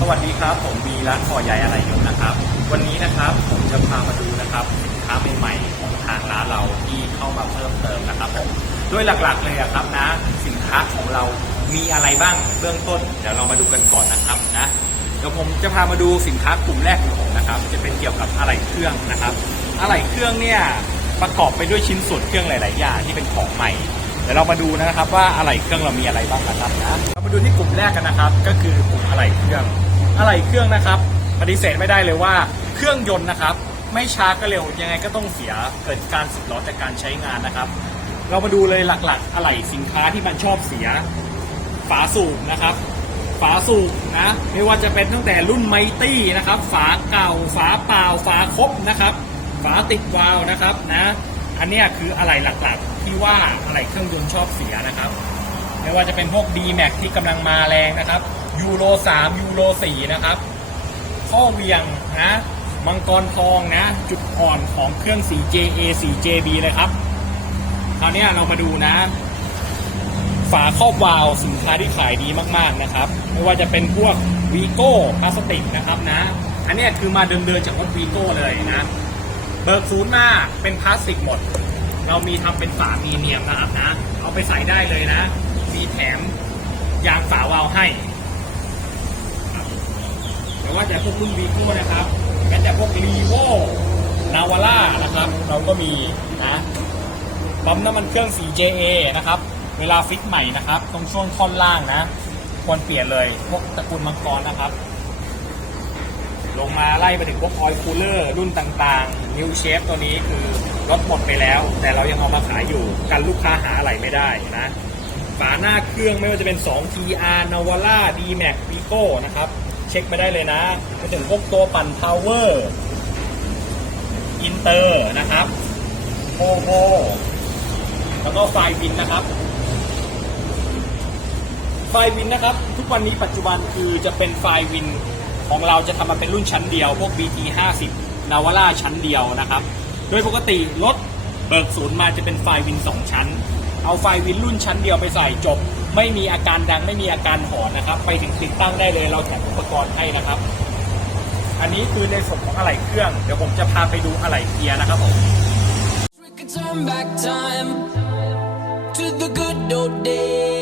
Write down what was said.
สวัสดีครับ ผมวีร้านคอใหญ่อะไรยนต์นะครับ วันนี้นะครับผมจะพามาดูนะครับสินค้าใหม่ๆของทางร้านเราที่เข้ามาเพิ่มเติมนะครับผมโดยหลักๆเลยอะครับนะ สินค้าของเรามีอะไรบ้างเบื้องต้น เดี๋ยวเรามาดูกันก่อนนะครับนะเดี๋ยวผมจะพามาดูสินค้ากลุ่มแรกของผมนะครับ จะเป็นเกี่ยวกับอะไหล่เครื่องนะครับ อะไหล่เครื่องเนี่ยประกอบไปด้วยชิ้นส่วนเครื่องหลาย ๆ อย่างที่เป็นของใหม่เดี๋ยวเรามาดูนะครับว่าอะไหล่เครื่องเรามีอะไรบ้างนะครับนะ เรามาดูที่กลุ่มแรกกันนะครับ ก็คือกลุ่มอะไหล่เครื่อง อะไหล่เครื่องนะครับปฏิเสธไม่ได้เลยว่าเครื่องยนต์นะครับ ไม่ช้าก็เร็วยังไงก็ต้องเสียเกิดการสึกหรอจากการใช้งานนะครับ เรามาดูเลยหลักๆ อะไหล่สินค้าที่มันชอบเสีย ฝาสูบนะครับ ฝาสูบนะไม่ว่าจะเป็นตั้งแต่รุ่นไมตี้นะครับ ฝาเก่าฝาเปล่าฝาครบนะครับ ฝาติดวาล์วนะครับนะอันนี้คืออะไหล่หลักๆ ที่ว่าอะไหล่เครื่องยนต์ชอบเสียนะครับ ไม่ว่าจะเป็นพวก d m a x ที่กำลังมาแรงนะครับ ยูโร3ยูโร4นะครับ ข้อเวียงนะมังกรทองนะ จุดอ่อนของเครื่อง 4JA 4JB เลยครับคราวนี้เรามาดูนะ ฝาครอบวาล์วสินค้าที่ขายดีมากๆนะครับ ไม่ว่าจะเป็นพวกวีโก้พลาสติกนะครับนะ อันนี้คือมาเดินๆจากรถวีโก้เลยนะ เบิกศูนย์มาเป็นพลาสติกหมด เรามีทำเป็นฝามีเนียมนะครับนะ เอาไปใส่ได้เลยนะ มีแถมยางฝาวาล์วให้ แต่พวกรุ่นวีโก้นะครับแม้แต่พวกรีโวนาวาร่านะครับ เราก็มีนะปั๊มน้ำมันเครื่อง 4JA นะครับ เวลาฟิกใหม่นะครับ ตรงช่วงท่อนล่างนะ ควรเปลี่ยนเลย พวกตระกูลมังกรนะครับ ลงมาไล่ไปถึงพวกออยคูลเลอร์รุ่นต่างๆ New Shape ตัวนี้คือรถหมดไปแล้ว แต่เรายังเอามาขายอยู่ กันลูกค้าหาอะไรไม่ได้นะ ฝาหน้าเครื่องไม่ว่าจะเป็น 2 TR Navara D-Max Vigo นะครับ ช็คไปได้เลยนะไปถึงพวกตัวปั่น Power Inter นะครับโ o โ o แล้วก็ไฟวินนะครับ ไฟวินนะครับ ทุกวันนี้ปัจจุบันคือจะเป็นไฟวินของเราจะทำมาเป็นรุ่นชั้นเดียว พวก BT 50 Navara ชั้นเดียวนะครับ โดยปกติรถเบิกศูนย์มาจะเป็นไฟวิน 2 ชั้น เอาไฟวินรุ่นชั้นเดียวไปใส่จบ ไม่มีอาการดังไม่มีอาการหอนนะครับ ไปถึงติดตั้งได้เลยเราแถมอุปกรณ์ให้นะครับ อันนี้คือในส่วนของอะไหล่เครื่อง เดี๋ยวผมจะพาไปดูอะไหล่เกียร์นะครับผม to the good old days.